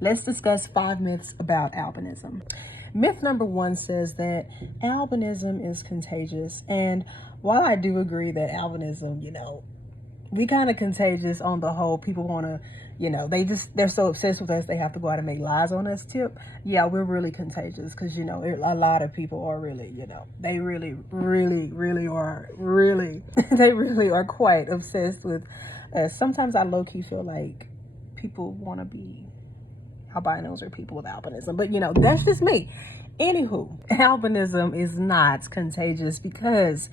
Let's discuss 5 myths about albinism. Myth number 1 says that albinism is contagious. And while I do agree that albinism, we kind of contagious on the whole. People want to, they're so obsessed with us, they have to go out and make lies on us tip. Yeah, we're really contagious because, a lot of people are really, they really, really, really are they really are quite obsessed with us. Sometimes I low-key feel like people want to be albinos or people with albinism, but that's just me. Anywho, albinism is not contagious because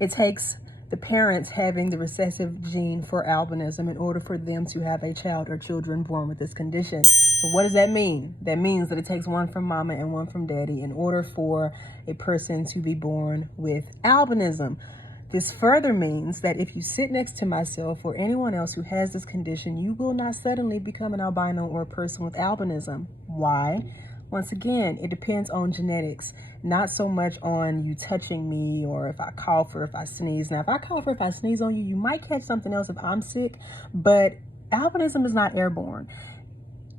it takes the parents having the recessive gene for albinism in order for them to have a child or children born with this condition. So what does that mean? That means that it takes one from mama and one from daddy in order for a person to be born with albinism. This further means that if you sit next to myself or anyone else who has this condition, you will not suddenly become an albino or a person with albinism. Why? Once again, it depends on genetics, not so much on you touching me or if I cough or if I sneeze. Now, if I cough or if I sneeze on you, you might catch something else if I'm sick, but albinism is not airborne.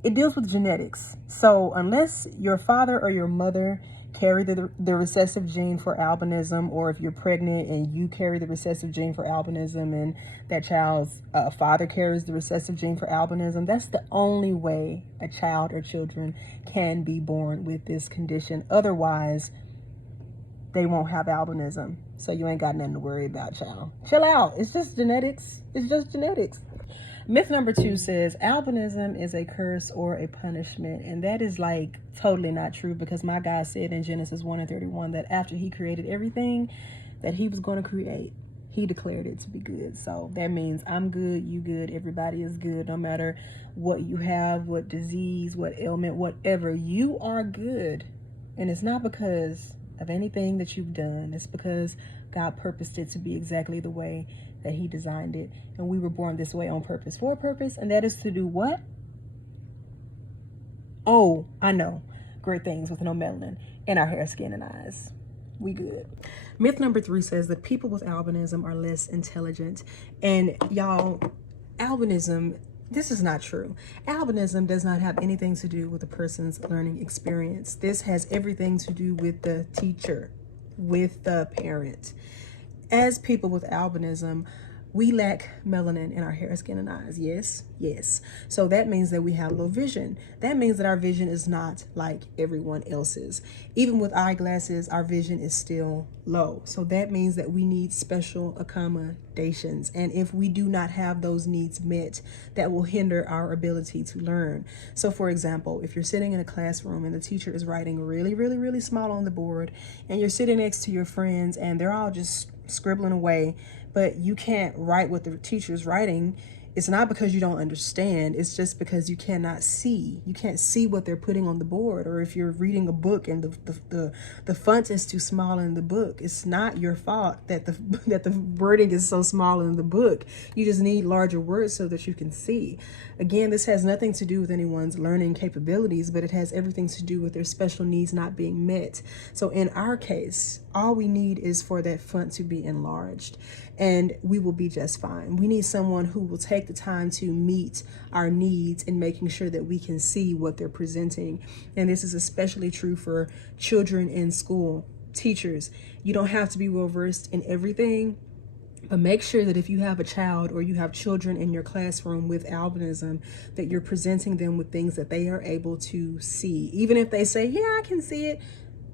It deals with genetics. So unless your father or your mother carry the recessive gene for albinism, or if you're pregnant and you carry the recessive gene for albinism and that child's father carries the recessive gene for albinism, that's the only way a child or children can be born with this condition. Otherwise, they won't have albinism. So you ain't got nothing to worry about, child. Chill out. It's just genetics. It's just genetics. Myth number 2 says albinism is a curse or a punishment. And that is like totally not true, because my God said in Genesis 1:31 that after he created everything that he was going to create, he declared it to be good. So that means I'm good, you good, everybody is good, no matter what you have, what disease, what ailment, whatever, you are good. And it's not because of anything that you've done. It's because God purposed it to be exactly the way that he designed it. And we were born this way on purpose, for a purpose, and that is to do what? Oh, I know. Great things with no melanin in our hair, skin, and eyes. We good. Myth number 3 says that people with albinism are less intelligent. And y'all, albinism, this is not true. Albinism does not have anything to do with a person's learning experience. This has everything to do with the teacher, with the parent. As people with albinism, we lack melanin in our hair, skin, and eyes. Yes, yes. So that means that we have low vision. That means that our vision is not like everyone else's. Even with eyeglasses, our vision is still low. So that means that we need special accommodations. And if we do not have those needs met, that will hinder our ability to learn. So for example, if you're sitting in a classroom and the teacher is writing really, really, really small on the board, and you're sitting next to your friends and they're all just scribbling away, but you can't write what the teacher's writing, it's not because you don't understand. It's just because you cannot see. You can't see what they're putting on the board. Or if you're reading a book and the font is too small in the book, it's not your fault that the wording is so small in the book. You just need larger words so that you can see. Again, this has nothing to do with anyone's learning capabilities, but it has everything to do with their special needs not being met. So in our case, all we need is for that font to be enlarged, and we will be just fine. We need someone who will take the time to meet our needs in making sure that we can see what they're presenting. And this is especially true for children in school. Teachers, you don't have to be well versed in everything, but make sure that if you have a child or you have children in your classroom with albinism, that you're presenting them with things that they are able to see. Even if they say, yeah, I can see it.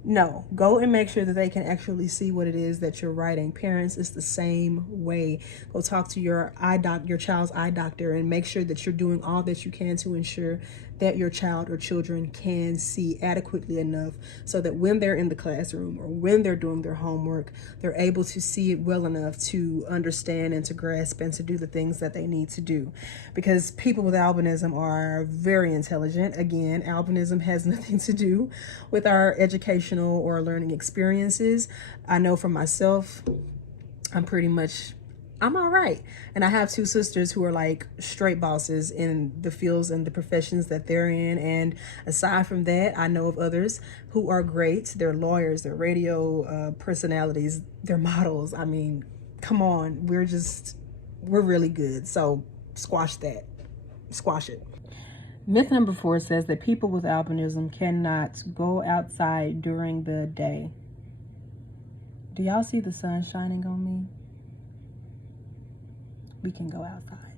No, go and make sure that they can actually see what it is that you're writing. Parents, it's the same way. Go talk to your child's eye doctor and make sure that you're doing all that you can to ensure that your child or children can see adequately enough so that when they're in the classroom or when they're doing their homework, they're able to see it well enough to understand and to grasp and to do the things that they need to do. Because people with albinism are very intelligent. Again, albinism has nothing to do with our educational or learning experiences. I know for myself, I'm all right. And I have 2 sisters who are like straight bosses in the fields and the professions that they're in. And aside from that, I know of others who are great. They're lawyers, they're radio personalities, they're models. I mean, come on, we're really good. So squash that, squash it. Myth number 4 says that people with albinism cannot go outside during the day. Do y'all see the sun shining on me? We can go outside.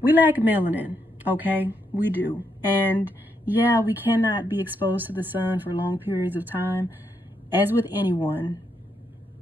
We lack melanin, okay? We do. And yeah, we cannot be exposed to the sun for long periods of time. As with anyone,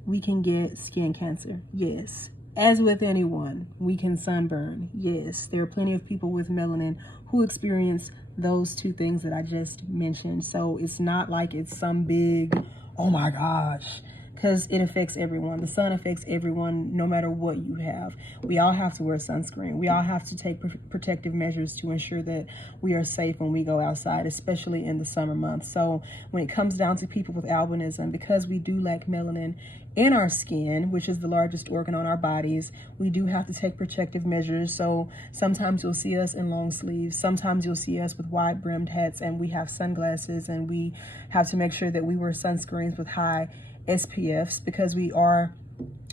we can get skin cancer. Yes. As with anyone, we can sunburn. Yes. There are plenty of people with melanin who experience those two things that I just mentioned. So it's not like it's some big, oh my gosh, because it affects everyone. The sun affects everyone no matter what you have. We all have to wear sunscreen. We all have to take protective measures to ensure that we are safe when we go outside, especially in the summer months. So when it comes down to people with albinism, because we do lack melanin in our skin, which is the largest organ on our bodies, we do have to take protective measures. So sometimes you'll see us in long sleeves. Sometimes you'll see us with wide brimmed hats, and we have sunglasses, and we have to make sure that we wear sunscreens with high SPFs because we are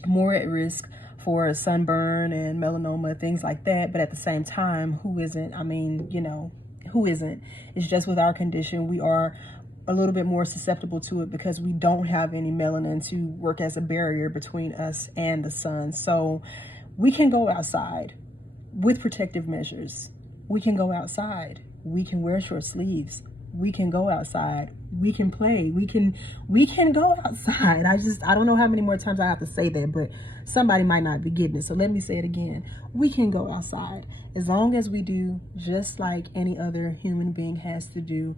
more at risk for sunburn and melanoma, things like that. But at the same time, who isn't? I mean, you know, who isn't? It's just with our condition, we are a little bit more susceptible to it because we don't have any melanin to work as a barrier between us and the sun. So we can go outside with protective measures. We can go outside. We can wear short sleeves. We can go outside. We can play. We can go outside. I don't know how many more times I have to say that, but somebody might not be getting it. So let me say it again. We can go outside as long as we do just like any other human being has to do.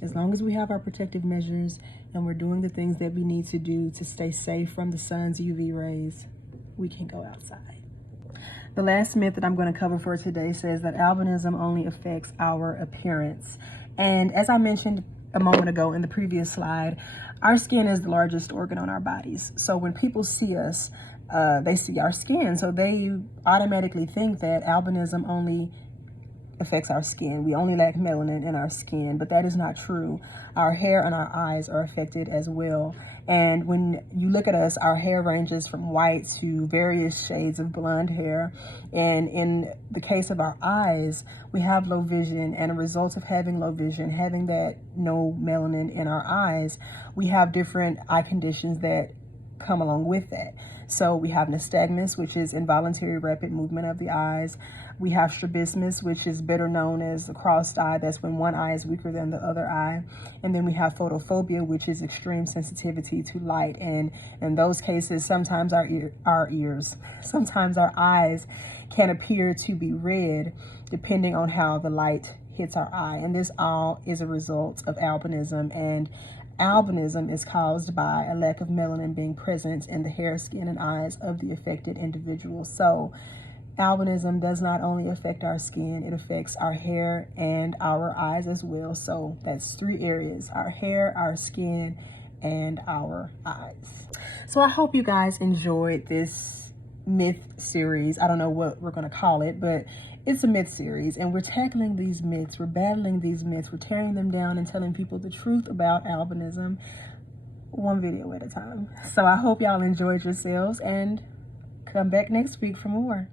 As long as we have our protective measures and we're doing the things that we need to do to stay safe from the sun's UV rays, we can go outside. The last myth that I'm going to cover for today says that albinism only affects our appearance. And as I mentioned a moment ago in the previous slide, our skin is the largest organ on our bodies. So when people see us, they see our skin. So they automatically think that albinism only affects our skin. We only lack melanin in our skin, but that is not true. Our hair and our eyes are affected as well. And when you look at us, our hair ranges from white to various shades of blonde hair. And in the case of our eyes, we have low vision, and a result of having low vision, having that no melanin in our eyes, we have different eye conditions that come along with that. So we have nystagmus, which is involuntary rapid movement of the eyes. We have strabismus, which is better known as the crossed eye. That's when one eye is weaker than the other eye. And then we have photophobia, which is extreme sensitivity to light. And in those cases, sometimes sometimes our eyes can appear to be red depending on how the light hits our eye. And this all is a result of albinism. And albinism is caused by a lack of melanin being present in the hair, skin, and eyes of the affected individual. So albinism does not only affect our skin, it affects our hair and our eyes as well. So that's 3 areas: our hair, our skin, and our eyes. So I hope you guys enjoyed this myth series. I don't know what we're going to call it, but it's a myth series, and we're tackling these myths, we're battling these myths, we're tearing them down and telling people the truth about albinism, one video at a time. So I hope y'all enjoyed yourselves, and come back next week for more.